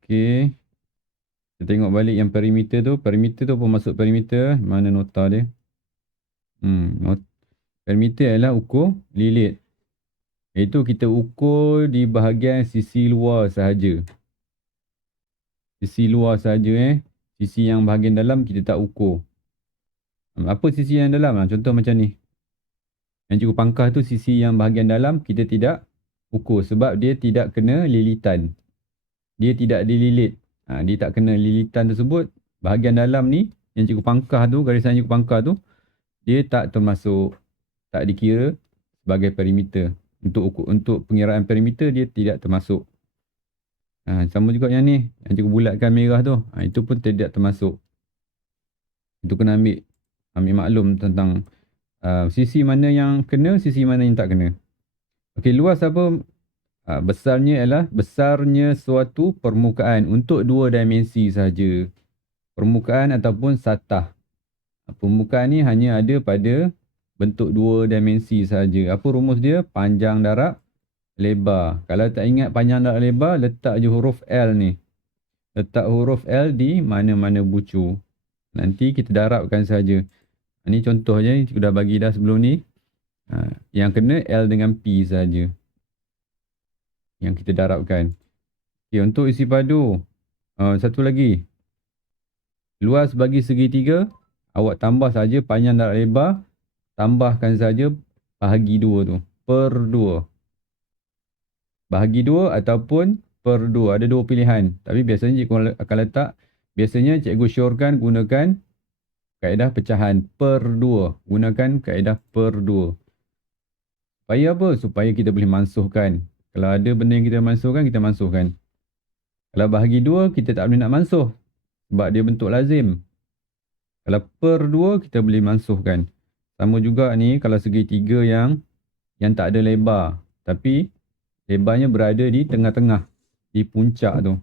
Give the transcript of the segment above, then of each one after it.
Okey. Kita tengok balik yang perimeter tu. Perimeter tu apa maksud perimeter? Mana nota dia? Perimeter adalah ukur lilit. Iaitu kita ukur di bahagian sisi luar sahaja. Sisi luar sahaja. Sisi yang bahagian dalam kita tak ukur. Apa sisi yang dalam? Contoh macam ni. Yang cikgu pangkah tu sisi yang bahagian dalam kita tidak ukur. Sebab dia tidak kena lilitan. Dia tidak dililit. Dia tak kena lilitan tersebut. Bahagian dalam ni, yang cikgu pangkah tu, garisan cikgu pangkah tu, dia tak termasuk, tak dikira sebagai perimeter. Untuk pengiraan perimeter, dia tidak termasuk. Sama juga yang ni, yang cikgu bulatkan merah tu. Itu pun tidak termasuk. Itu kena ambil maklum tentang sisi mana yang kena, sisi mana yang tak kena. Okey, luas apa? Besarnya adalah besarnya suatu permukaan untuk 2 dimensi sahaja. Permukaan ataupun satah. Permukaan ni hanya ada pada bentuk 2 dimensi sahaja. Apa rumus dia? Panjang darab lebar. Kalau tak ingat panjang darab lebar, letak je huruf L ni. Letak huruf L di mana-mana bucu. Nanti kita darabkan sahaja. Ini contoh je, kita dah bagi dah sebelum ni. Yang kena L dengan P sahaja. Yang kita darabkan. Okay, untuk isi padu. Satu lagi. Luas bagi segitiga. Awak tambah saja panjang darab lebar. Tambahkan saja bahagi 2 tu. Per 2. Bahagi 2 ataupun per 2. Ada 2 pilihan. Tapi biasanya cikgu akan letak. Biasanya cikgu syorkan gunakan kaedah pecahan per 2. Gunakan kaedah per 2. Supaya apa? Supaya kita boleh mansuhkan. Kalau ada benda yang kita mansuhkan, kita mansuhkan. Kalau bahagi 2, kita tak boleh nak mansuh. Sebab dia bentuk lazim. Kalau per 2, kita boleh mansuhkan. Sama juga ni, kalau segitiga yang tak ada lebar. Tapi, lebarnya berada di tengah-tengah. Di puncak tu.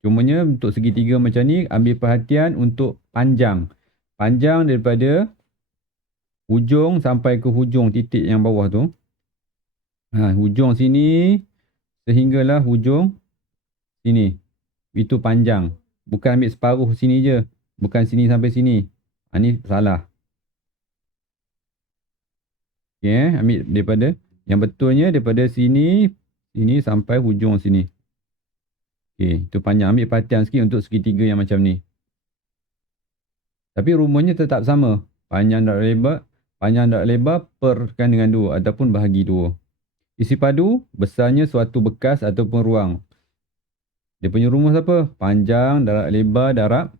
Cumanya, untuk segitiga macam ni, ambil perhatian untuk panjang. Panjang daripada hujung sampai ke hujung titik yang bawah tu. Hujung sini, sehinggalah hujung sini. Itu panjang. Bukan ambil separuh sini je. Bukan sini sampai sini. Ni salah. Okay, ambil daripada yang betulnya daripada sini sampai hujung sini. Okay, itu panjang. Ambil perhatian sikit untuk segitiga yang macam ni. Tapi rumusnya tetap sama. Panjang darab lebar perkan dengan 2 ataupun bahagi 2. Isi padu besarnya suatu bekas ataupun ruang. Dia punya rumus apa? Panjang darab lebar darab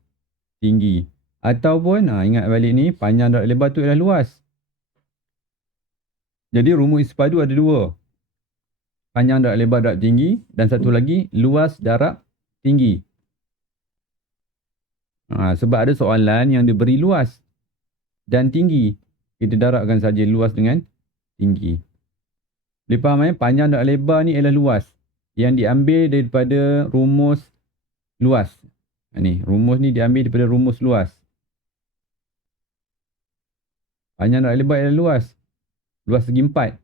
tinggi. Ataupun, ingat balik ni, panjang darab lebar tu adalah luas. Jadi rumus isi padu ada 2. Panjang darab lebar darab tinggi. Dan satu lagi, luas darab tinggi. Sebab ada soalan yang diberi luas dan tinggi. Kita darabkan saja luas dengan tinggi. Boleh faham panjang darab lebar ni adalah luas. Yang diambil daripada rumus luas. Rumus ni diambil daripada rumus luas. Panjang darab lebar adalah luas. Luas segi 4.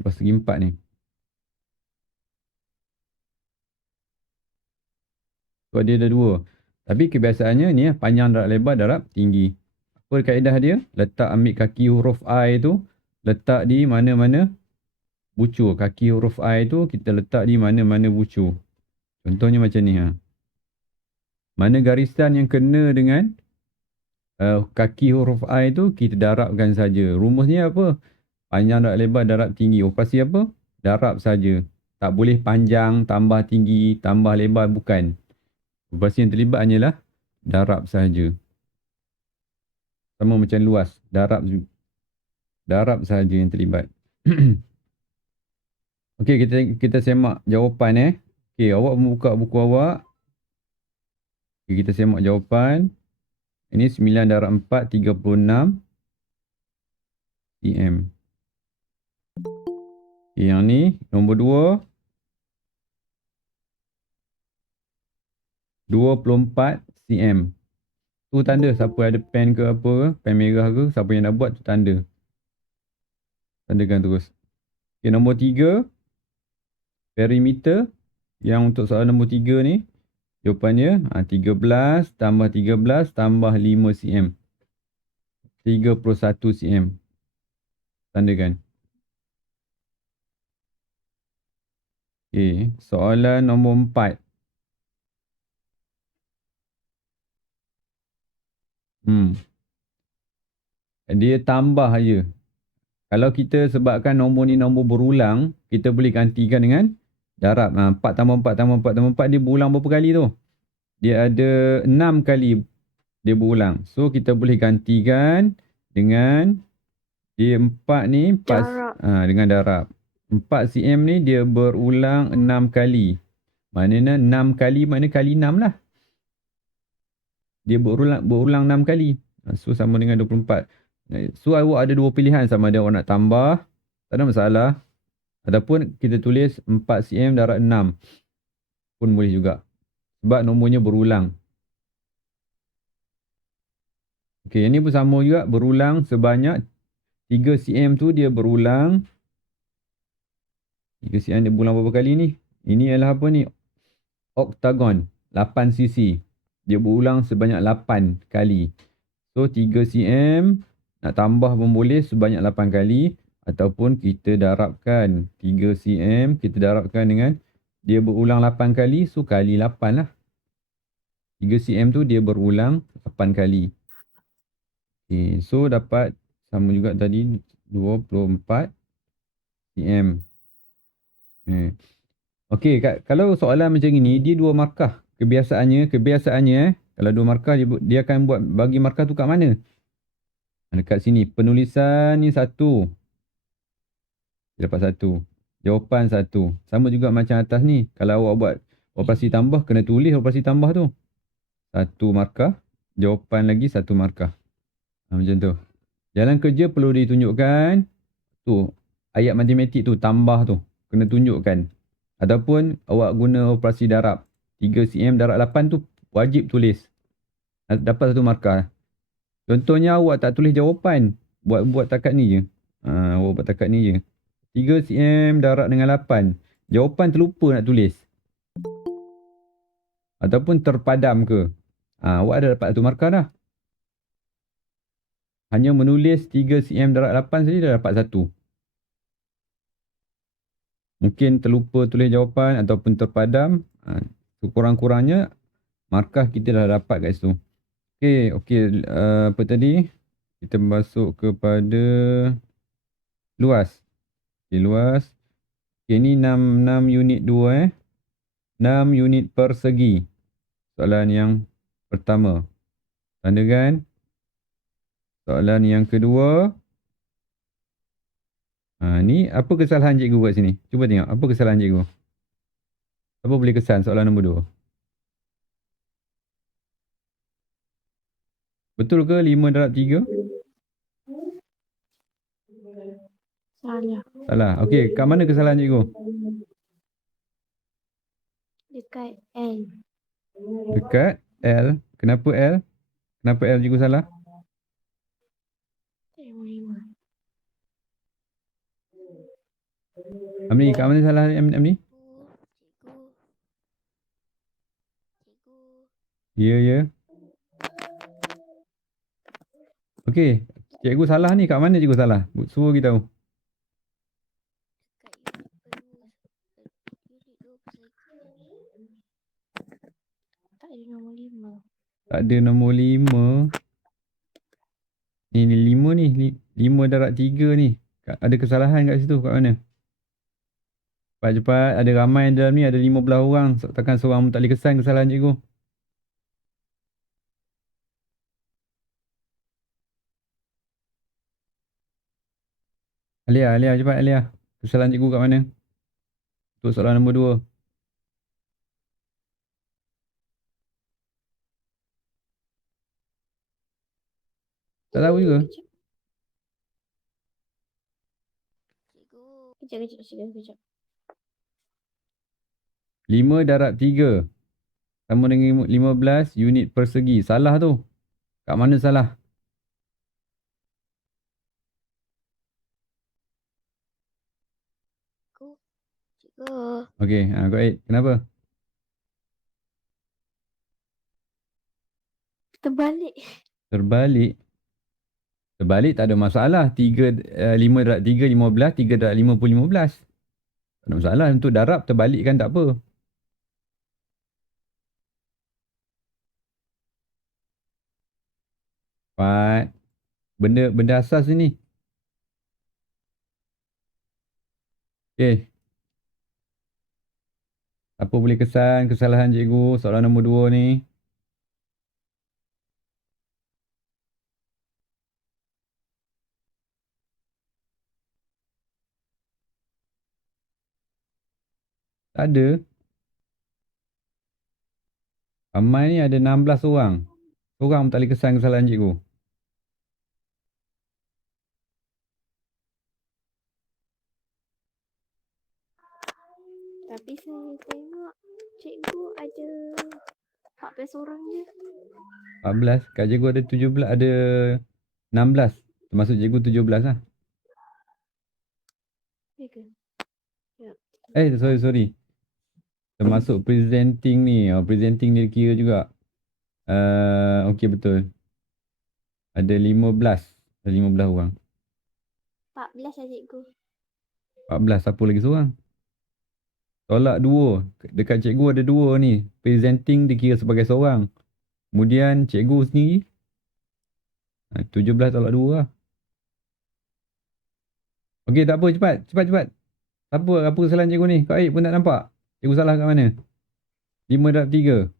Luas segi 4 ni. So dia ada 2. Tapi kebiasaannya ni panjang darab lebar darab tinggi. Apa kaedah dia? Letak ambil kaki huruf I tu. Letak di mana-mana bucu. Kaki huruf I tu kita letak di mana-mana bucu. Contohnya macam ni. Mana garisan yang kena dengan kaki huruf I tu kita darabkan saja. Rumusnya apa? Panjang darab lebar darab tinggi. Operasi apa? Darab saja. Tak boleh panjang, tambah tinggi, tambah lebar. Bukan. Operasi yang terlibat hanyalah darab sahaja. Sama macam luas. Darab sahaja yang terlibat. Okey, kita semak jawapan. Okey, awak membuka buku awak. Okay, kita semak jawapan. Ini 9 darab 4, 36 cm. Okay, yang ni, nombor 2, 24 cm. Tu tanda siapa ada pen ke apa ke, pen merah ke, siapa yang nak buat tu tanda. Tandakan terus. Okay, nombor 3, perimeter yang untuk soalan nombor 3 ni, jawapannya 13 tambah 13 tambah 5 cm. 31 cm. Tandakan. Okey, soalan nombor 4. Dia tambah aja. Kalau kita sebabkan nombor ni nombor berulang, kita boleh gantikan dengan darab. 4 tambah 4 tambah 4 tambah 4, dia berulang berapa kali tu? Dia ada 6 kali dia berulang. So, kita boleh gantikan dengan dia 4 ni Darab. dengan darab. 4 cm ni dia berulang 6 kali. Maknanya 6 kali maknanya kali 6 lah. Dia berulang 6 kali. So, sama dengan 24. So, awak ada dua pilihan, sama ada awak nak tambah, tak ada masalah. Ataupun kita tulis 4 cm darab 6 pun boleh juga. Sebab nombornya berulang. Okey, yang ni pun sama juga. Berulang sebanyak 3 cm tu dia berulang. 3 cm dia berulang berapa kali ni? Ini adalah apa ni? Oktagon. 8 cc. Dia berulang sebanyak 8 kali. So, 3 cm nak tambah pun boleh sebanyak 8 kali. Ataupun kita darabkan 3 cm. Kita darabkan dengan dia berulang 8 kali. So, kali 8 lah. 3 cm tu dia berulang 8 kali. Okay, so dapat sama juga tadi 24 cm. Okey, kalau soalan macam ini, dia dua markah. Kebiasaannya kalau dua markah dia akan bagi markah tu kat mana? Dekat sini. Penulisan ni 1. Dia dapat 1. Jawapan 1. Sama juga macam atas ni. Kalau awak buat operasi tambah, kena tulis operasi tambah tu. 1 markah. Jawapan lagi 1 markah. Macam tu. Jalan kerja perlu ditunjukkan. Tu, ayat matematik tu, tambah tu. Kena tunjukkan. Ataupun awak guna operasi darab. 3 cm darab 8 tu wajib tulis. Dapat 1 markah. Contohnya awak tak tulis jawapan. Buat takat ni je. Awak buat takat ni je. 3 cm darab dengan 8. Jawapan terlupa nak tulis. Ataupun terpadam ke. Awak ada dapat 1 markah dah. Hanya menulis 3 cm darab 8 saja dah dapat 1. Mungkin terlupa tulis jawapan ataupun terpadam. Sekurang-kurangnya markah kita dah dapat kat situ. Okey, apa tadi? Kita masuk kepada luas. Okey, luas. Okey, ni 6 unit 2 6 unit persegi. Soalan yang pertama. Tandakan. Soalan yang kedua. Ni apa kesalahan cikgu buat sini? Cuba tengok. Apa kesalahan cikgu? Apa boleh kesan soalan nombor 2? Betul ke 5 darab 3? Salah. Salah. Okey, kat mana kesalahan cikgu? Dekat L. Dekat L. Kenapa L? Kenapa L cikgu salah? Amni, kat mana salah Amni? Ya. Okey, cikgu salah ni kat mana cikgu salah? Suruh kita tahu. Tak ada nombor 5. Tak ada nombor 5. Ni 5 ni. 5 darab 3 ni. Ada kesalahan kat situ. Kat mana? Cepat-cepat. Ada ramai dalam ni. Ada 15 orang. Takkan seorang tak boleh kesan kesalahan cikgu. Alia, cepat Alia. Kesalahan cikgu kat mana? Untuk soalan nombor 2. Tak tahu juga. Kejap. 5 darab 3. Sama dengan 15 unit persegi. Salah tu. Kat mana salah? Go. Okey, kau 8. Kenapa? Terbalik. Terbalik. Terbalik tak ada masalah. 5/3 15, 3/5 pun 15. Tak ada masalah. Untuk darab terbalik kan tak apa. Empat. Benda asas ni. Okey. Apa boleh kesan kesalahan cikgu soalan nombor 2 ni? Tak ada. Ramai ni ada 16 orang. Seorang pun tak boleh kesan kesalahan cikgu. Tapi saya tengok cikgu ada 14 orang je. 14. Kat cikgu ada 17. Ada 16. Termasuk cikgu 17 lah. Ya ke? Ya. Sorry. Termasuk presenting ni. Presenting ni kira juga. Okey betul. Ada 15. Ada 15 orang. 14 lah cikgu. 14. Siapa lagi seorang? Tolak 2. Dekat cikgu ada 2 ni. Presenting dikira sebagai seorang. Kemudian cikgu sendiri. 17 tolak 2 lah. Okey tak apa. Cepat. Apa kesalahan cikgu ni? Kak Aib pun tak nampak. Cikgu salah kat mana? 5/3.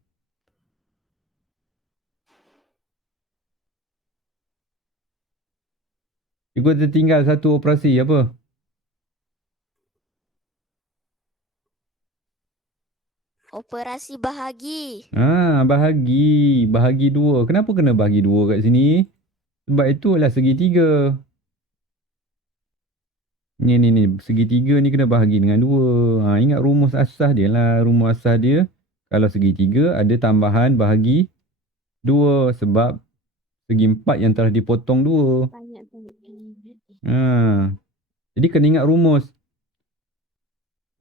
Cikgu tertinggal satu operasi apa? Operasi bahagi. Bahagi 2. Kenapa kena bahagi 2 kat sini? Sebab itulah segitiga. Ni. Segitiga ni kena bahagi dengan 2. Ingat rumus asas dia lah. Rumus asas dia. Kalau segitiga ada tambahan bahagi 2. Sebab segi 4 yang telah dipotong 2. Banyak sangat. Jadi kena ingat rumus.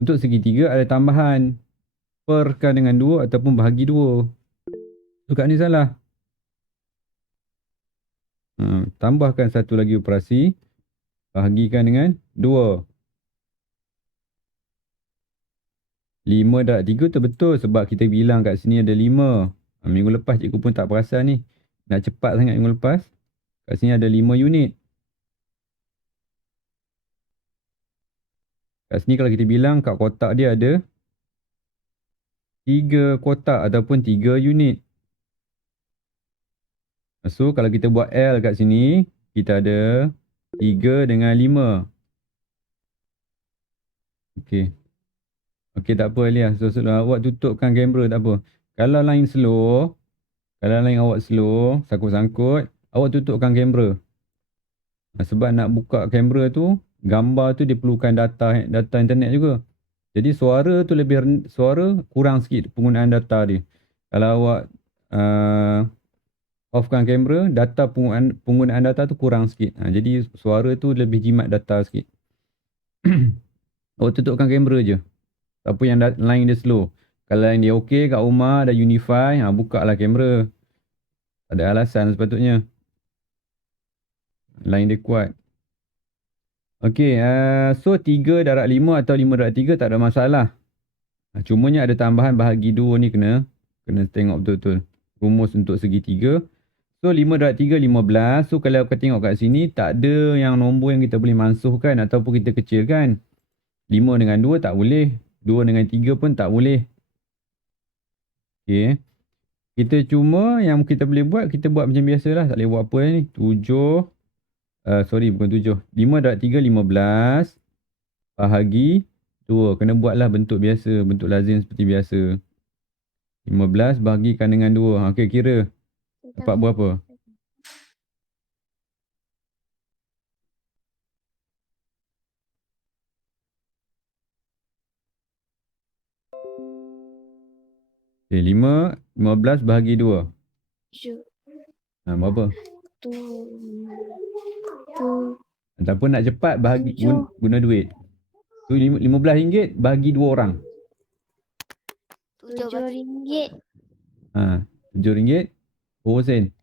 Untuk segitiga ada tambahan. Perkan dengan 2 ataupun bahagi 2. So kat ni salah. Tambahkan satu lagi operasi. Bahagikan dengan 2. 5/3 tu betul sebab kita bilang kat sini ada 5. Minggu lepas cikgu pun tak perasan ni. Nak cepat sangat minggu lepas. Kat sini ada 5 unit. Kat sini kalau kita bilang kat kotak dia ada 3 kotak ataupun 3 unit. So kalau kita buat L kat sini, kita ada 3 dengan 5. Okey. Okey tak apa Alia. So awak tutupkan kamera tak apa. Kalau line slow, kalau line awak slow, sangkut-sangkut, awak tutupkan kamera. Sebab nak buka kamera tu, gambar tu dia perlukan data internet juga. Jadi suara kurang sikit penggunaan data dia. Kalau awak offkan kamera, data penggunaan data tu kurang sikit. Jadi suara tu lebih jimat data sikit. Awak tutupkan kamera je. Siapa yang line dia slow. Kalau line dia okey kat rumah, dah unify, buka lah kamera. Tak ada alasan sepatutnya. Line dia kuat. Okey, so 3/5 atau 5/3 tak ada masalah. Cumanya ada tambahan bahagi 2 ni kena tengok betul-betul. Rumus untuk segitiga. So 5/3 15. So kalau kau tengok kat sini tak ada yang nombor yang kita boleh mansuhkan ataupun kita kecilkan. 5 dengan 2 tak boleh. 2 dengan 3 pun tak boleh. Okey. Kita cuma yang kita boleh buat, kita buat macam biasalah. Tak boleh buat apa ni. 7. Bukan 7. 5/3 15. Bahagi 2. Kena buatlah bentuk biasa. Bentuk lazim seperti biasa. 15 bahagikan dengan 2. Okey, kira. Dapat berapa? Okay, 15 bahagi 2. 7. Berapa? Tu. Ataupun nak cepat bahagi guna duit. Tu RM15 bagi 2 orang. 7 7 bagi ringgit. RM7 berapa sen?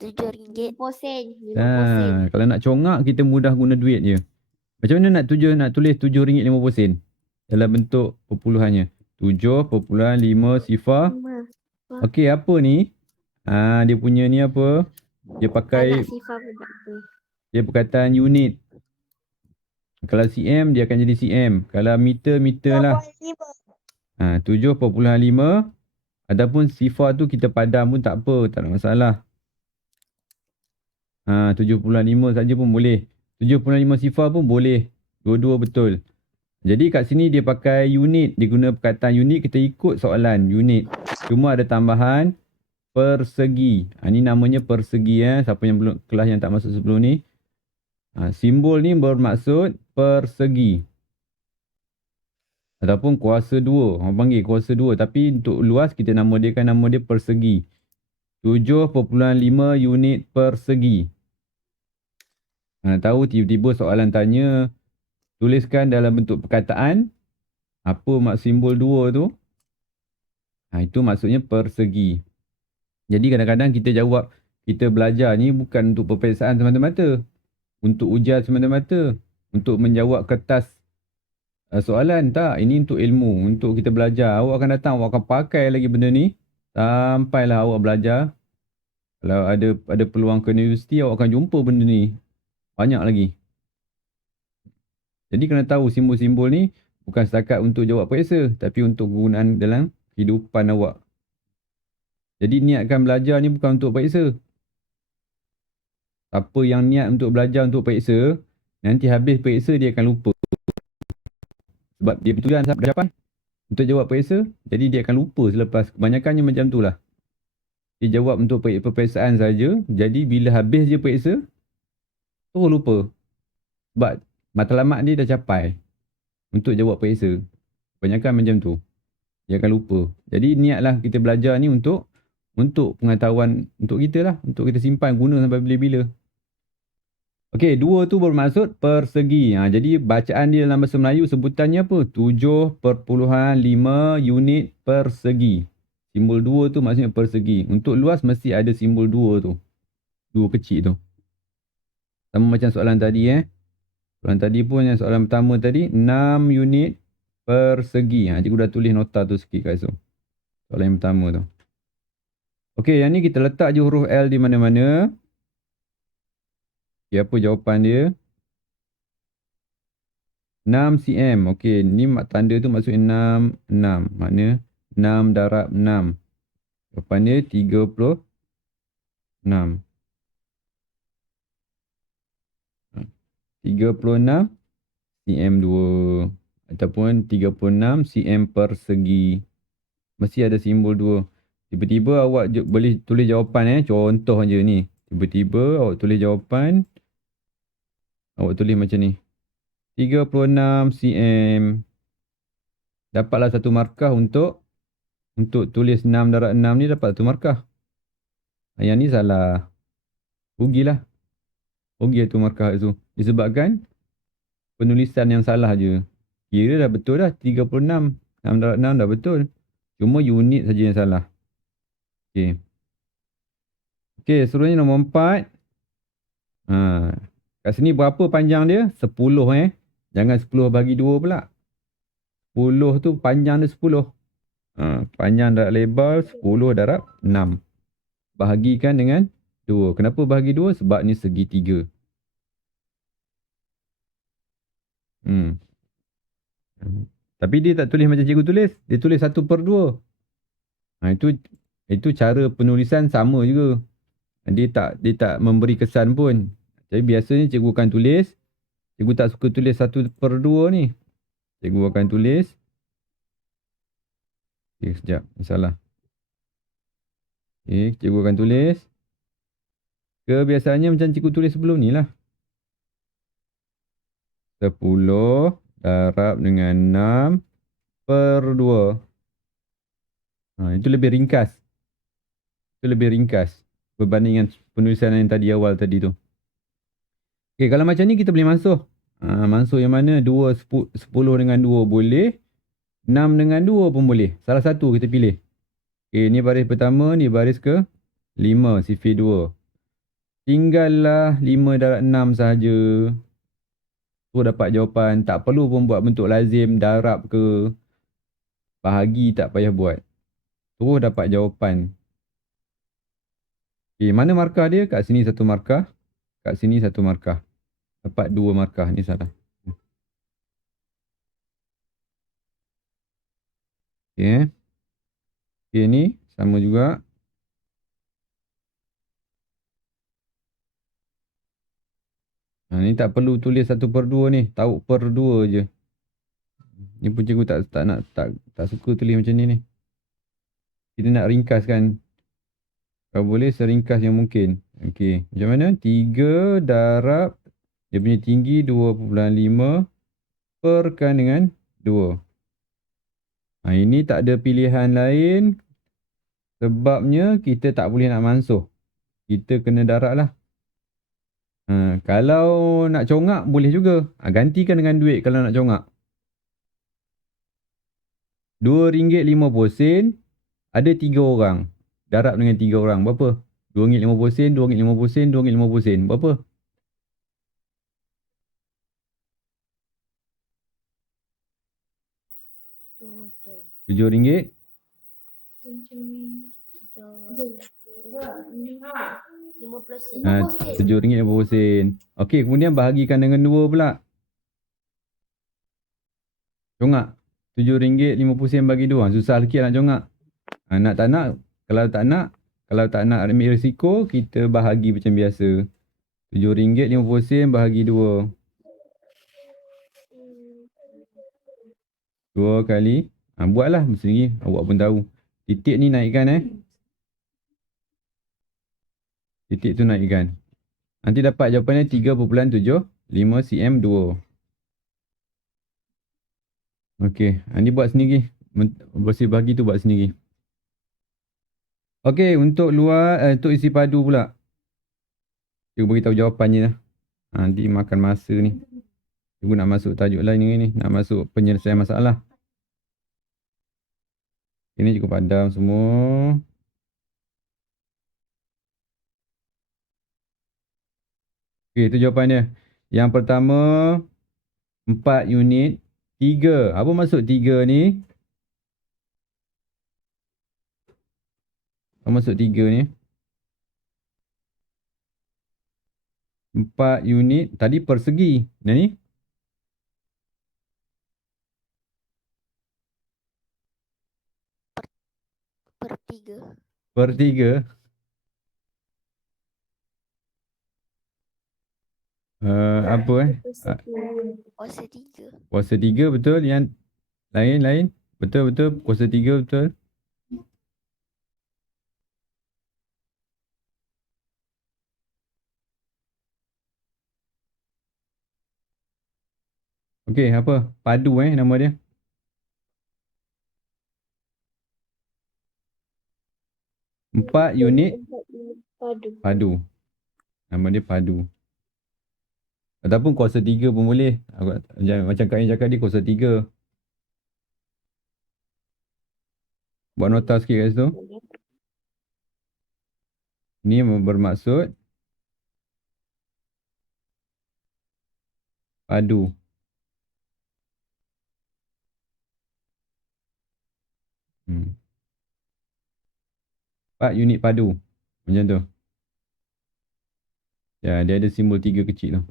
7 ringgit. 50 sen. 50 sen. Kalau nak congak kita mudah guna duit je. Macam mana nak tulis RM7.50 dalam bentuk perpuluhannya? 7.5 sifar. 5. Okey, apa ni? Dia punya ni apa? Dia Tak pakai nak sifar pun tak apa. dia perkataan unit. Kalau cm dia akan jadi cm. Kalau meter lah. 7.5. Adapun sifar tu kita padam pun tak apa, tak ada masalah. 7.5 saja pun boleh. 7.5 sifar pun boleh. Dua-dua betul. Jadi kat sini dia pakai unit. Dia guna perkataan unit, kita ikut soalan unit. Cuma ada tambahan persegi. Ini namanya persegi. Siapa yang belum kelas yang tak masuk sebelum ni. Simbol ni bermaksud persegi. Ataupun kuasa 2. Orang panggil kuasa 2. Tapi untuk luas kita nama dia persegi. 7.5 unit persegi. Tahu tiba-tiba soalan tanya, tuliskan dalam bentuk perkataan, apa maksud simbol 2 tu? Itu maksudnya persegi. Jadi kadang-kadang kita jawab, kita belajar ni bukan untuk peperiksaan semata-mata. Untuk ujian semata-mata. Untuk menjawab kertas soalan, tak. Ini untuk ilmu, untuk kita belajar. Awak akan datang, awak akan pakai lagi benda ni. Sampailah awak belajar. Kalau ada peluang ke universiti, awak akan jumpa benda ni. Banyak lagi. Jadi kena tahu simbol-simbol ni bukan setakat untuk jawab periksa, tapi untuk kegunaan dalam kehidupan awak. Jadi niatkan belajar ni bukan untuk periksa. Siapa yang niat untuk belajar untuk periksa, nanti habis periksa dia akan lupa. Sebab dia tujuan dah capai untuk jawab periksa, jadi dia akan lupa selepas. Kebanyakannya macam tu lah. Dia jawab untuk peperiksaan saja, jadi bila habis je periksa, terus lupa. Sebab matlamat dia dah capai untuk jawab periksa. Kebanyakan macam tu. Dia akan lupa. Jadi niatlah kita belajar ni untuk pengetahuan untuk kita lah. Untuk kita simpan, guna sampai bila-bila. Okey, 2 tu bermaksud persegi. Jadi bacaan dia dalam bahasa Melayu sebutannya apa? 7.5 unit persegi. Simbol 2 tu maksudnya persegi. Untuk luas mesti ada simbol 2 tu. 2 kecil tu. Sama macam soalan tadi Soalan tadi pun yang soalan pertama tadi 6 unit persegi. Cikgu dah tulis nota tu sikit kat situ. Soalan yang pertama tu. Okey, yang ni kita letak je huruf L di mana-mana. Okey, apa jawapan dia? 6 cm. Okey, ni tanda tu maksudnya 6. Makna 6 darab 6. Jawapan dia 36. 36 cm2 ataupun 36 cm persegi. Mesti ada simbol 2. Tiba-tiba awak boleh tulis jawapan contoh je ni. Tiba-tiba awak tulis jawapan. Awak tulis macam ni. 36 cm. Dapatlah satu markah untuk tulis 6 darab 6 ni, dapat satu markah. Yang ni salah. Rugilah. Rugi tu markah tu. Disebabkan penulisan yang salah je. Kira dah betul dah 36. 6 darab 6 dah betul. Cuma unit saja yang salah. Okey. Okey, seterusnya nombor 4. Kat sini berapa panjang dia? 10 Jangan 10 bagi 2 pula. 10 tu panjang dia 10. Panjang darab lebar 10 darab 6. Bahagikan dengan 2. Kenapa bahagi 2? Sebab ni segitiga. Tapi dia tak tulis macam cikgu tulis. Dia tulis 1/2. Itu cara penulisan sama juga. Dia tak memberi kesan pun. Jadi biasanya cikgu akan tulis. Cikgu tak suka tulis 1/2 ni. Cikgu akan tulis. Okay, sekejap. Masalah. Okay, cikgu akan tulis. Kebiasaannya macam cikgu tulis sebelum ni lah. 10 darab dengan 6/2. Itu lebih ringkas. Berbanding dengan penulisan yang tadi awal tadi tu. Okay, kalau macam ni kita boleh masuk. Mansuh yang mana? 10 dengan 2 boleh. 6 dengan 2 pun boleh. Salah satu kita pilih. Okay, ni baris pertama, ni baris ke 5, sifir 2. Tinggallah 5 darab 6 sahaja. Tu dapat jawapan. Tak perlu pun buat bentuk lazim, darab ke. Bahagi tak payah buat. Terus dapat jawapan. Okay, mana markah dia? Kat sini satu markah. Kat sini satu markah. Dapat 2 markah. Ni salah. Okay. Okay, ni sama juga. Ni tak perlu tulis 1/2 ni. Tahu per 2 je. Ni pun cikgu tak suka tulis macam ni. Kita nak ringkaskan. Kalau boleh seringkas yang mungkin. Okey. Macam mana? 3 darab dia punya tinggi 2.5 perkan dengan 2. Ini tak ada pilihan lain. Sebabnya kita tak boleh nak mansuh. Kita kena darab lah. Kalau nak congak boleh juga. Gantikan dengan duit kalau nak congak. RM2.50 ada 3 orang. Darab dengan 3 orang. Berapa? RM2.50, RM2.50, RM2.50. Berapa? RM7. RM7.50. Okey, kemudian bahagikan dengan 2 pula. Congak. RM7.50 bagi 2. Susah sikit nak congak. Nak tak nak. Kalau tak nak ambil risiko, kita bahagi macam biasa. RM7.50 bahagi 2. 2 kali. Buatlah sendiri. Awak pun tahu. Titik ni naikkan Titik tu naikkan. Nanti dapat jawapannya 3.75 cm 2. Okey. Ni buat sendiri. Bersih bahagi tu buat sendiri. Okey. Untuk untuk isi padu pula. Cikgu beritahu jawapannya lah. Nanti makan masa ni. Cikgu nak masuk tajuk lain ni. Nak masuk penyelesaian masalah. Ini cikgu padam semua. Okey, itu jawapan dia. Yang pertama, 4 unit 3. Apa maksud 3 ni? Apa maksud 3 ni? 4 unit. Tadi persegi. Dan ni? Per 3. Per 3. Apa Kuasa 3. Kuasa 3 betul. Yang lain. Betul. Kuasa 3 betul. Okey, apa? Padu nama dia. Empat unit padu. Nama dia padu. Ataupun kuasa 3 pun boleh. Macam Kak Ain cakap dia kuasa 3. Buat nota sikit kat situ. Ni bermaksud padu. Hmm. 4 unit padu. Macam tu. Ya, dia ada simbol 3 kecil tu.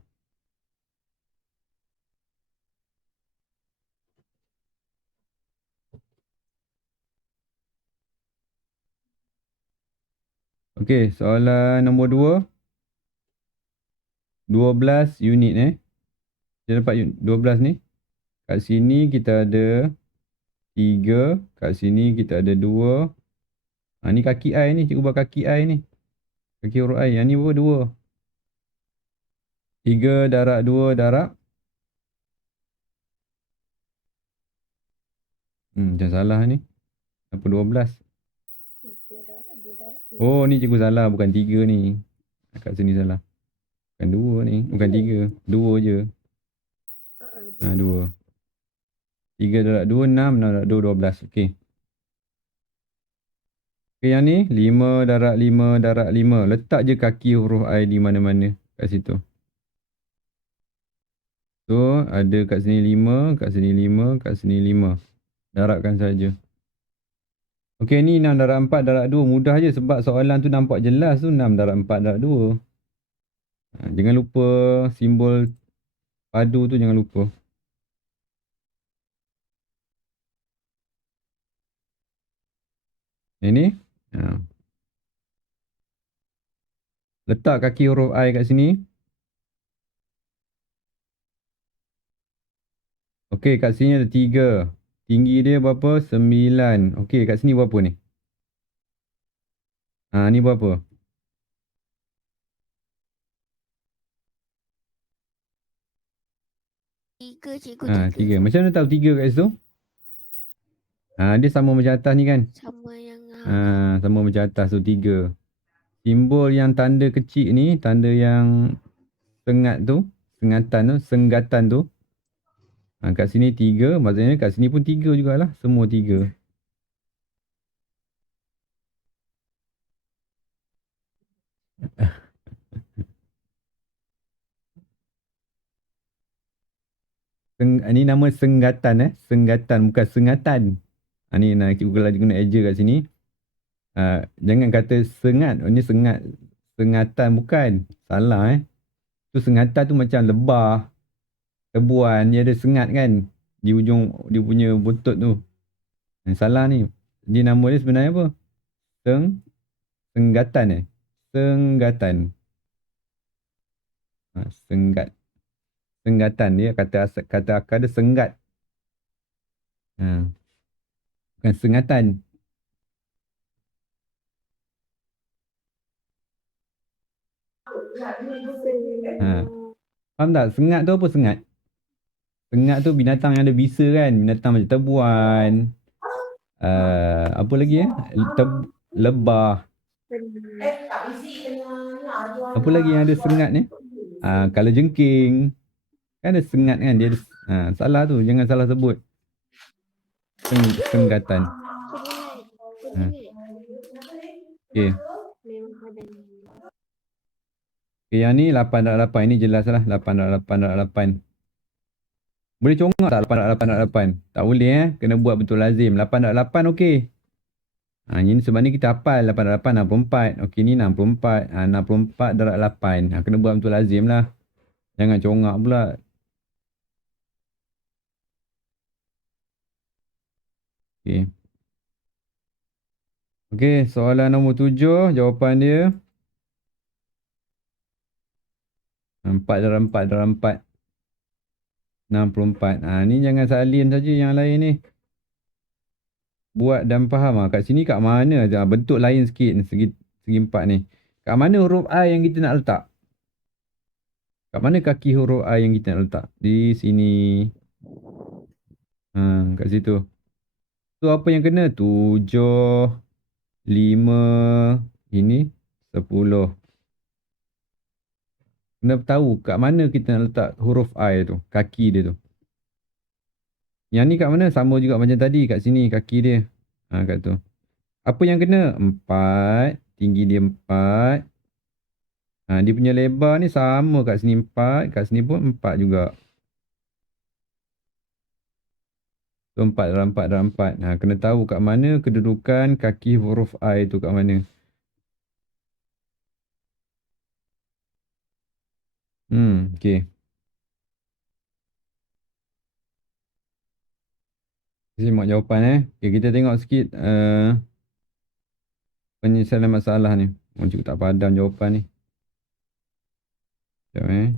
Okey, soalan nombor 2. 12 unit Kita dapat 12 ni. Kat sini kita ada 3. Kat sini kita ada 2. Ni kaki I ni. Cikgu buat kaki I ni. Kaki huruf I. Yang ni berapa? 2. 3 darab 2 darab. Macam salah ni. Apa 12? Oh, ni cikgu salah. Bukan 3 ni. Kat sini salah. Bukan 2 ni. Bukan 3. 2 je. 2. 3 darab 2, 6. 6 darab 2, 12. Okey. Okey, yang ni 5 darab 5 darab 5. Letak je kaki huruf I di mana-mana kat situ. So, ada kat sini 5, kat sini 5, kat sini 5. Darabkan saja. Okey, ni 6 darab 4 darab 2. Mudah je sebab soalan tu nampak jelas tu 6 darab 4 darab 2. Jangan lupa simbol padu tu, jangan lupa. Ini. Letak kaki huruf I kat sini. Okey, kat sini ada 3. Tinggi dia berapa? 9. Okey, kat sini berapa ni? Ni berapa? 3 cikgu, 3. Macam mana tahu 3 kat situ? Dia sama macam atas ni kan? Sama yang Sama macam atas tu 3. Simbol yang tanda kecil ni, tanda yang sengat tu, senggatan tu. Kat sini 3, maksudnya kat sini pun 3 jugalah. Semua 3. Ni nama senggatan senggatan bukan sengatan. Ni nak cikgu lagi guna eja kat sini. Jangan kata sengat. Ni sengat. Sengatan bukan. Salah Tu sengatan tu macam lebah. Tebuan dia ada sengat kan. Di ujung dia punya buntut tu. Salah ni. Dia nama dia sebenarnya apa? Senggatan Senggatan. Senggat. Senggatan dia kata akar dia senggat. Bukan sengatan. Faham tak? Sengat tu apa sengat? Sengat tu binatang yang ada bisa kan? Binatang macam tebuan. Apa lagi lebah. Apa lagi yang ada sengat ni? Kalajengking. Kan ada sengat kan? Dia ada, salah tu. Jangan salah sebut. Senggatan. Okey. Okay, yang ni 8 darab 8. Ini jelas lah. 8 darab 8 darab 8. Boleh congak tak 8 darab 8 darab 8? Tak boleh Kena buat betul lazim. 8 darab 8 okey. Ini sebab ni kita hafal 8 darab 8 64. Okey, ni 64. 64 darab 8. Kena buat betul lazim lah. Jangan congak pula. Okey. Okey, soalan nombor 7. Jawapan dia 4 darab 4 darab 4. 64. Ni jangan salin saja yang lain ni. Buat dan faham. Kat sini kat mana? Bentuk lain sikit segi 4 ni. Kat mana huruf I yang kita nak letak? Kat mana kaki huruf I yang kita nak letak? Di sini. Kat situ. Tu apa yang kena? 7, 5, ini 10. Kena tahu kat mana kita nak letak huruf I tu. Kaki dia tu. Yang ni kat mana? Sama juga macam tadi. Kat sini kaki dia. Kat tu. Apa yang kena? 4. Tinggi dia 4. Dia punya lebar ni sama kat sini 4. Kat sini pun 4 juga. So 4 dalam 4 dalam 4. Kena tahu kat mana kedudukan kaki huruf I tu kat mana. Okay. Simak jawapan Okay, kita tengok sikit penyelesaian masalah ni. Cikgu tak padam jawapan ni. Sekejap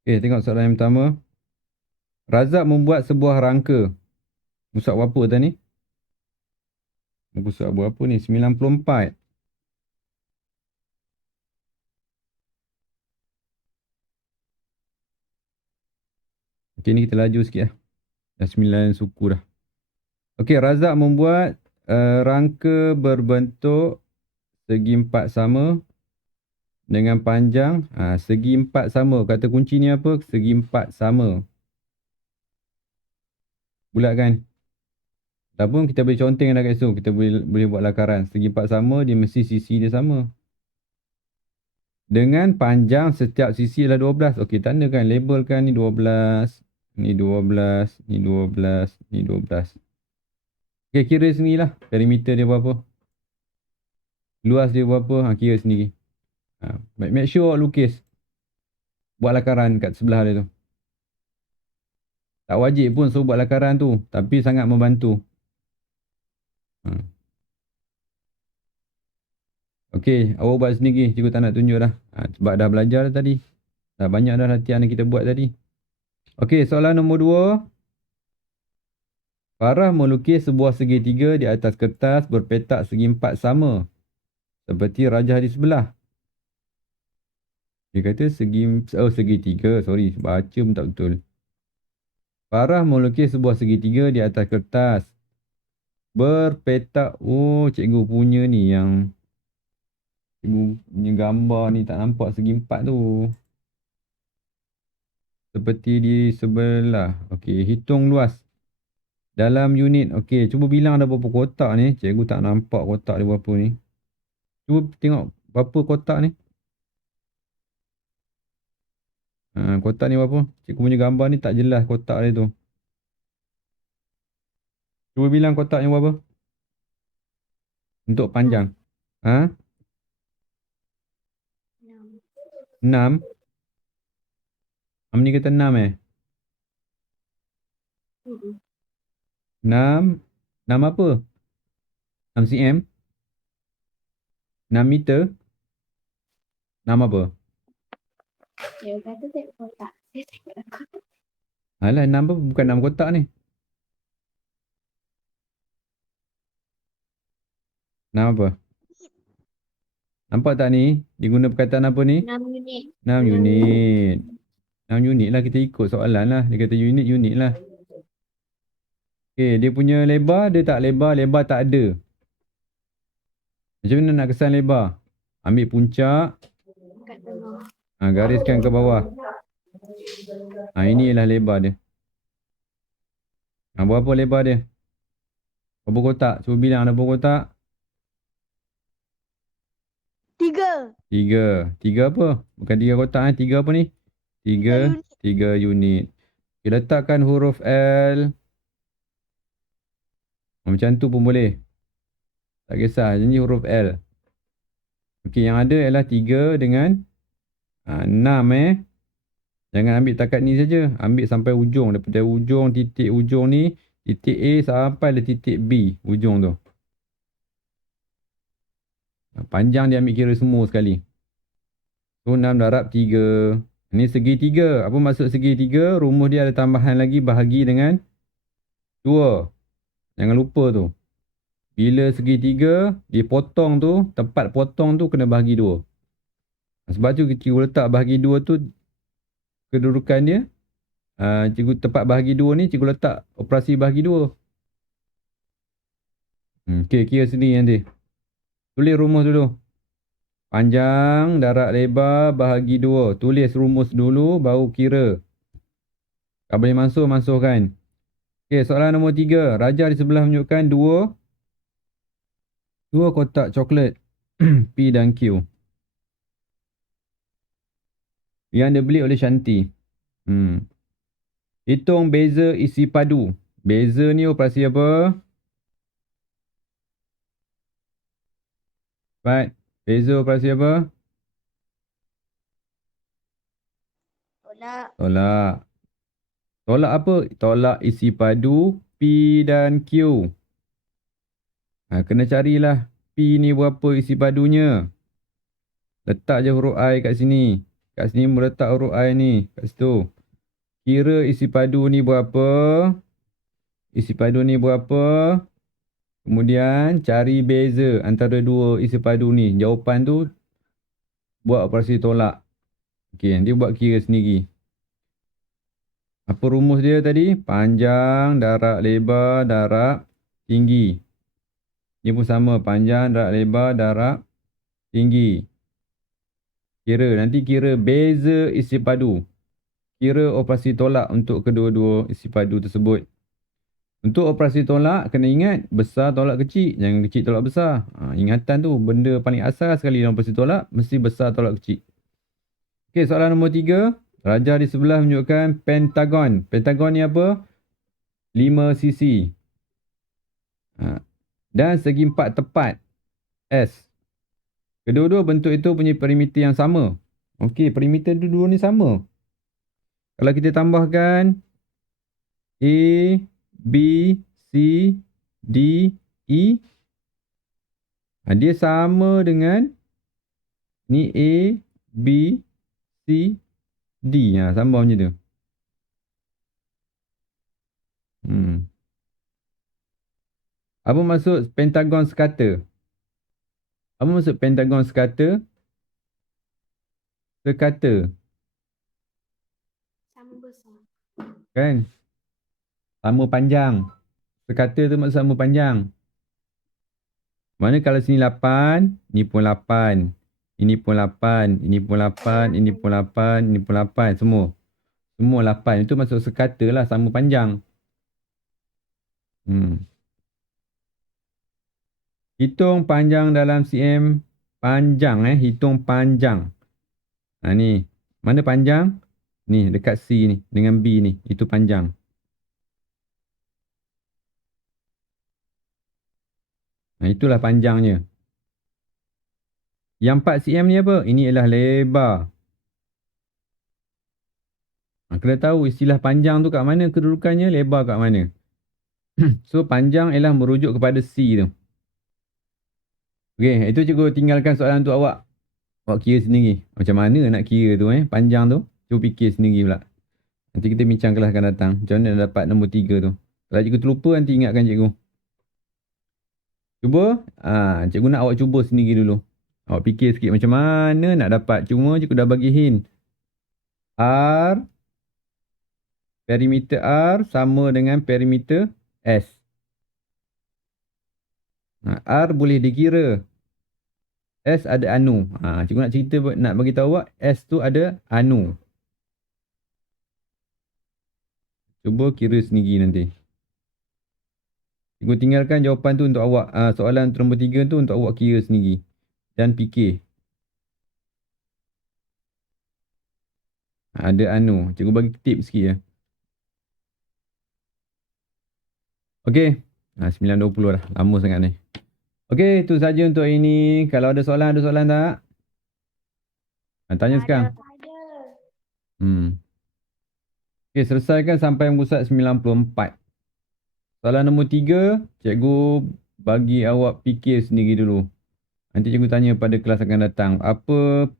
Okay, tengok soalan yang pertama. Razak membuat sebuah rangka. Musak berapa tadi? Musak berapa ni? 94. Okey, ni kita laju sikit lah. Dah 9 suku dah. Okey, Razak membuat rangka berbentuk segi empat sama dengan panjang segi empat sama. Kata kunci ni apa? Segi empat sama. Bulat kan? Ataupun kita boleh conteng dah kat situ. Kita boleh buat lakaran. Segi empat sama, dia mesti sisi dia sama. Dengan panjang setiap sisi adalah 12. Okey, tandakan, labelkan ni 12, ni 12, ni 12, ni 12. Okey, kira sendirilah perimeter dia berapa. Luas dia berapa, kira sendiri. Make sure awak lukis. Buat lakaran kat sebelah dia tu. Tak wajib pun suruh buat lakaran tu. Tapi sangat membantu. Okey, awak buat sendiri. Cikgu tak nak tunjuk dah. Sebab dah belajar dah tadi. Dah banyak dah latihan yang kita buat tadi. Okey, soalan nombor 2. Farah melukis sebuah segitiga di atas kertas berpetak segi empat sama. Seperti rajah di sebelah. Dia kata segitiga. Sorry, baca pun tak betul. Farah melukis sebuah segitiga di atas kertas berpetak. Oh, cikgu punya ni yang cikgu punya gambar ni tak nampak segi empat tu. Seperti di sebelah. Okey, hitung luas. Dalam unit. Okey, cuba bilang ada berapa kotak ni. Cikgu tak nampak kotak dia berapa ni. Cuba tengok berapa kotak ni. Kotak ni berapa? Cikgu punya gambar ni tak jelas kotak dia tu. Cuba bilang kotaknya berapa? Untuk panjang. 6. Ni kata 6 6. 6 apa? 6 cm? 6 meter? 6 apa? Dia kata tengok kotak. Saya tengok kotak. Alah, 6 apa? Bukan 6 kotak ni. 6 apa? Nampak tak ni? Dia guna perkataan apa ni? 6 unit. 6 unit. 6 unit lah, kita ikut soalan lah. Dia kata unit lah. Okey, dia punya lebar, dia tak lebar. Lebar tak ada. Macam mana nak kesan lebar? Ambil puncak. Kat tengah. Gariskan ke bawah. Inilah lebar dia. Berapa lebar dia? Berapa kotak? Cuba bilang ada berapa kotak? 3. 3. 3 apa? Bukan 3 kotak 3 apa ni? 3 unit. Okay, letakkan huruf L. Macam tu pun boleh. Tak kisah. Ini huruf L. Okey, yang ada ialah 3 dengan 6 Jangan ambil takat ni saja. Ambil sampai ujung. Daripada ujung, titik ujung ni, titik A sampai le titik B. Ujung tu. Panjang dia ambil kira semua sekali. So, 6 darab 3. Ini segitiga. Apa maksud segitiga? Rumus dia ada tambahan lagi bahagi dengan 2. Jangan lupa tu. Bila segitiga, dipotong tu, tempat potong tu kena bahagi 2. Sebab tu cikgu letak bahagi 2 tu, kedudukan dia. Cikgu tempat bahagi 2 ni, cikgu letak operasi bahagi 2. Okey, kira sini nanti. Tulis rumus dulu. Panjang, darab lebar, bahagi 2. Tulis rumus dulu, baru kira. Tak boleh masukkan. Okey, soalan nombor 3. Rajah di sebelah menunjukkan 2 kotak coklat P dan Q. Yang dibeli oleh Shanti. Hitung beza isi padu. Beza ni operasi apa? Baik. Beza operasi apa? Tolak. Tolak apa? Tolak isi padu P dan Q. Kena carilah P ni berapa isi padunya. Letak je huruf I kat sini. Kat sini meletak huruf I ni. Kat situ. Kira isi padu ni berapa. Isi padu ni berapa. Kemudian cari beza antara dua isi padu ni. Jawapan tu buat operasi tolak. Okey, nanti buat kira sendiri. Apa rumus dia tadi? Panjang, darab, lebar, darab, tinggi. Dia pun sama. Panjang, darab, lebar, darab, tinggi. Nanti kira beza isi padu. Kira operasi tolak untuk kedua-dua isi padu tersebut. Untuk operasi tolak, kena ingat besar tolak kecil. Jangan kecil tolak besar. Ingatan tu, benda paling asal sekali dalam operasi tolak, mesti besar tolak kecil. Okey, soalan nombor 3. Rajah di sebelah menunjukkan pentagon. Pentagon ni apa? 5 sisi. Dan segi empat tepat. S. Kedua-dua bentuk itu punya perimeter yang sama. Okey, perimeter dua ni sama. Kalau kita tambahkan A, B, C, D, E. Dia sama dengan ni A, B, C, D. Sama macam tu. Apa maksud pentagon sekata? Apa maksud pentagon sekata? Sekata. Sama besar. Kan? Sama panjang. Sekata tu maksud sama panjang. Mana kalau sini 8, ni pun 8. Ini pun 8, ini pun 8, ini pun 8, ini pun 8. Semua. Semua 8. Itu maksud sekata lah, sama panjang. Hitung panjang dalam cm. Panjang hitung panjang. Ni. Mana panjang? Ni dekat C ni dengan B ni. Itu panjang. Itulah panjangnya. Yang 4 cm ni apa? Ini ialah lebar. Kena tahu istilah panjang tu kat mana kedudukannya, lebar kat mana. So panjang ialah merujuk kepada C tu. Okey, itu cikgu tinggalkan soalan untuk awak. Awak kira sendiri. Macam mana nak kira tu panjang tu. Cuba fikir sendiri pula. Nanti kita bincang kelas akan datang. Macam mana nak dapat nombor 3 tu. Kalau cikgu terlupa nanti ingatkan cikgu. Cuba. Cikgu nak awak cuba sendiri dulu. Awak fikir sikit macam mana nak dapat. Cuma cikgu dah bagi hint. R. Perimeter R sama dengan perimeter S. R boleh dikira. S ada anu. Cikgu nak cerita, nak bagi tahu awak S tu ada anu. Cuba kira sendiri nanti. Cikgu tinggalkan jawapan tu untuk awak. Soalan nombor 3 tu untuk awak kira sendiri. Dan fikir. Ada anu. Cikgu bagi tips sikit je. Okey. 9.20 dah. Lama sangat ni. Okey, itu saja untuk ini. Kalau ada soalan tak? Tanya sekarang. Ada. Okey, selesaikan sampai muka surat 94. Soalan nombor 3, cikgu bagi awak fikir sendiri dulu. Nanti cikgu tanya pada kelas akan datang. Apa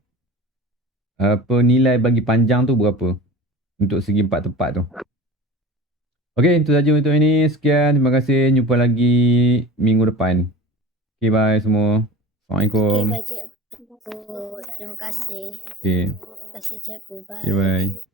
nilai bagi panjang tu berapa? Untuk segi empat tepat tu. Okey, itu saja untuk ini. Sekian, terima kasih. Jumpa lagi minggu depan. Okey, bye semua. Assalamualaikum. Okey, baik cikgu. Terima kasih. Okey. Terima kasih cikgu. Bye. Okay, bye.